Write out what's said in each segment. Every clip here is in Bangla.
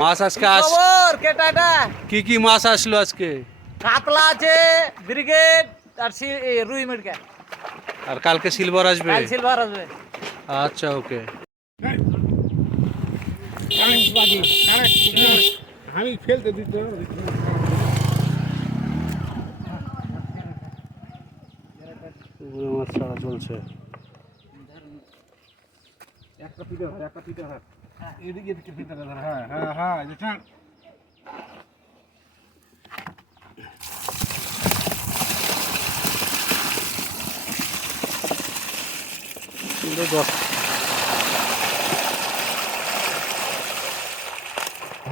মাছ আজকে খবর কেটা এটা কি মাছ আসলো আজকে? কাতলা আছে, ব্রিগেড আর রুই মিটকা। আর কালকে সিলভার আসবে? কাল সিলভার আসবে। আচ্ছা, ওকে। আমি ফেলতে দিত মাছ ছাড়া চলছে। একটা পিঠে হাত এদিকে পিঠে হ্যাঁ হ্যাঁ হ্যাঁ যেটা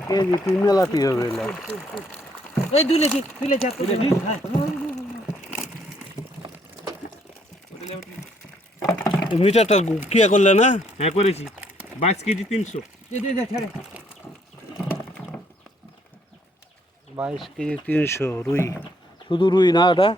কেজি তিন মেলাটি হবে না। ওই তুলেছি মিটারটা কি করলে না? হ্যাঁ করেছি 22 কেজি 300 22 কেজি 300 রুই। শুধু রুই না এটা?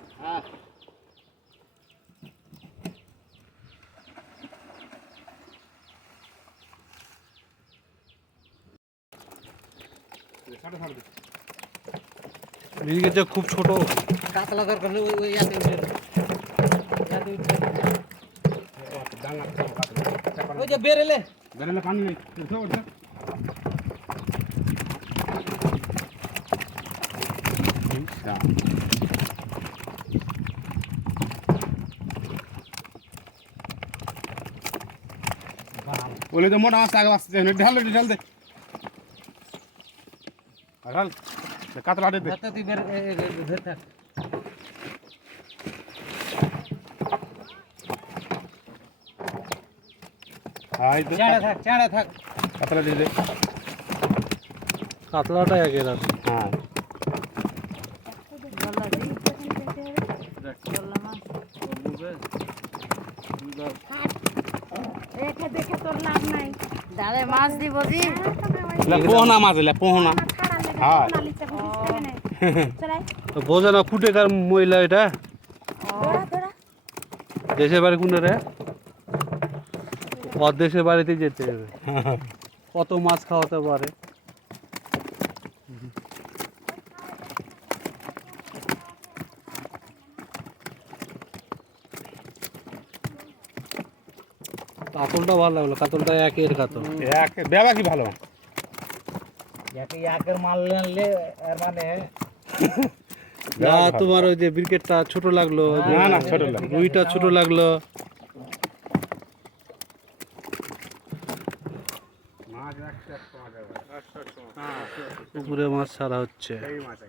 ব্রিগেডটা খুব ছোট। কাতলা দরকার নেই, ওই ইয়াতে উঠে ওই যে বেরেলে পানি নেই বলে তো মোটা মাছ আগে আসছে ঢাল দে ঢাল কাতলা দে তুই বের ধরে থাক। চাড়া থাক কাতলা দিয়ে দে কাতলাটা একের আছে। হ্যাঁ দেখে তোর লাভ নাই দাঁড়ে মাছ দিব জি পোহনা মাছ এলে পোহনা হ্যাঁ বোঝে না কুটেকার মহিলা এটা। দেশের বাড়ি কোন রে? ওর দেশের বাড়িতে যেতে হবে। কত মাছ খাওয়াতে পারে। কাতলটা ভালো লাগলো, কাতলটা একের কাতল। বেবা কি ভালো একের মাল আনলে এর মানে না, তোমার ওই যে ব্রিকেটটা ছোট লাগলো, না ছোট লাগলো, রুইটা ছোট লাগলো। মাছ পুকুরে মাছ ছাড়া হচ্ছে। মাছ